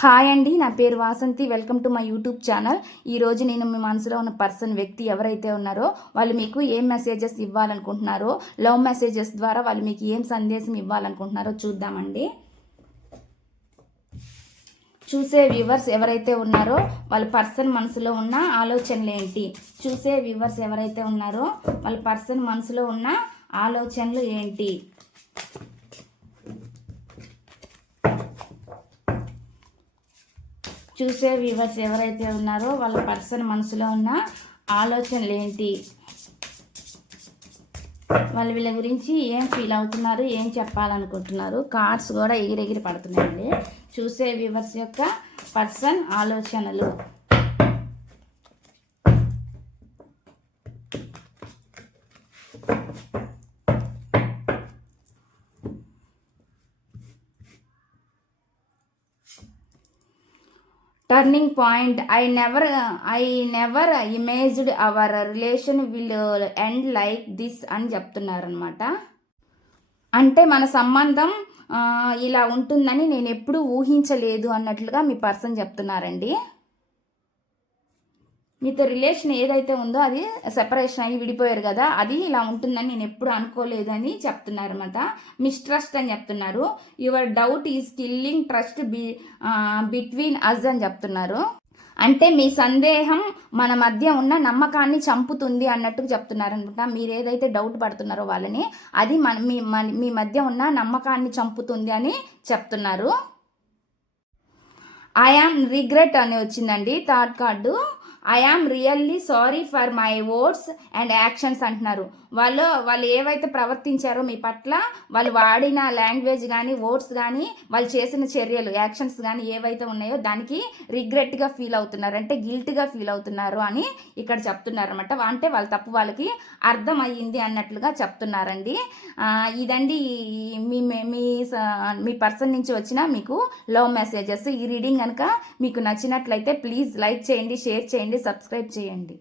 Hi అండి నా పేరు Vasanthi. Welcome to my YouTube channel. ఈరోజు నేను మీ మనసులో ఉన్న పర్సన్ వ్యక్తి ఎవరైతే ఉన్నారో వాళ్ళు మీకు ఏం మెసేజెస్ ఇవ్వాలనుకుంటున్నారో లవ్ మెసేజెస్ ద్వారా వాళ్ళు మీకు ఏం సందేశం ఇవ్వాలనుకుంటున్నారో చూద్దామండి. చూసే వ్యూవర్స్ ఎవరైతే ఉన్నారో వాళ్ళ పర్సన్ మనసులో ఉన్న ఆలోచనలు ఏంటి? చూసే వ్యూవర్స్ ఎవరైతే ఉన్నారో వాళ్ళ పర్సన్ మనసులో ఉన్న ఆలోచనలు ఏంటి? చూసే వ్యూవర్స్ ఎవరైతే ఉన్నారో వాళ్ళ పర్సన్ మనసులో ఉన్న ఆలోచనలు ఏంటి? వాళ్ళు వీళ్ళ గురించి ఏం ఫీల్ అవుతున్నారు ఏం చెప్పాలనుకుంటున్నారు కార్డ్స్ కూడా ఎగిరెగిరి పడుతున్నాయండి. చూసే వ్యూవర్స్ యొక్క పర్సన్ ఆలోచనలు. Turning point I never I never imaged our relation will end like this అని చెప్తున్నారనమాట అంటే మన సంబంధం ఇలా ఉంటుందని నేను ఎప్పుడూ ఊహించలేదు అన్నట్లుగా మీ పర్సన్ చెప్తున్నారండి. మీతో రిలేషన్ ఏదైతే ఉందో అది సెపరేషన్ అయ్యి విడిపోయారు కదా అది ఇలా ఉంటుందని నేను ఎప్పుడు అనుకోలేదు అని చెప్తున్నారు అనమాట మిస్ట్రస్ట్ అని చెప్తున్నారు. Your doubt is stealing trust be between us అని చెప్తున్నారు. అంటే మీ సందేహం మన మధ్య ఉన్న నమ్మకాన్ని చంపుతుంది అన్నట్టు చెప్తున్నారనమాట మీరు ఏదైతే డౌట్ పడుతున్నారో వాళ్ళని అది మన మీ మీ మధ్య ఉన్న నమ్మకాన్ని చంపుతుంది అని చెప్తున్నారు. ఐ ఆమ్ రిగ్రెట్ అని వచ్చిందండి third card I am really sorry for my words and actions అంటున్నారు. వాళ్ళు వాళ్ళు ఏవైతే ప్రవర్తించారో మీ పట్ల వాళ్ళు వాడిన లాంగ్వేజ్ కానీ వర్డ్స్ కానీ వాళ్ళు చేసిన చర్యలు యాక్షన్స్ కానీ ఏవైతే ఉన్నాయో దానికి రిగ్రెట్గా ఫీల్ అవుతున్నారు. అంటే గిల్ట్గా ఫీల్ అవుతున్నారు అని ఇక్కడ చెప్తున్నారు అనమాట అంటే వాళ్ళ తప్పు వాళ్ళకి అర్థం అయ్యింది అన్నట్లుగా చెప్తున్నారండి. ఇదండి మీ మీ- మీ స- మీ పర్సన్ నుంచి వచ్చిన మీకు లవ్ మెసేజెస్. ఈ రీడింగ్ కనుక మీకు నచ్చినట్లయితే ప్లీజ్ లైక్ చేయండి షేర్ చేయండి సబ్స్క్రైబ్ చేయండి.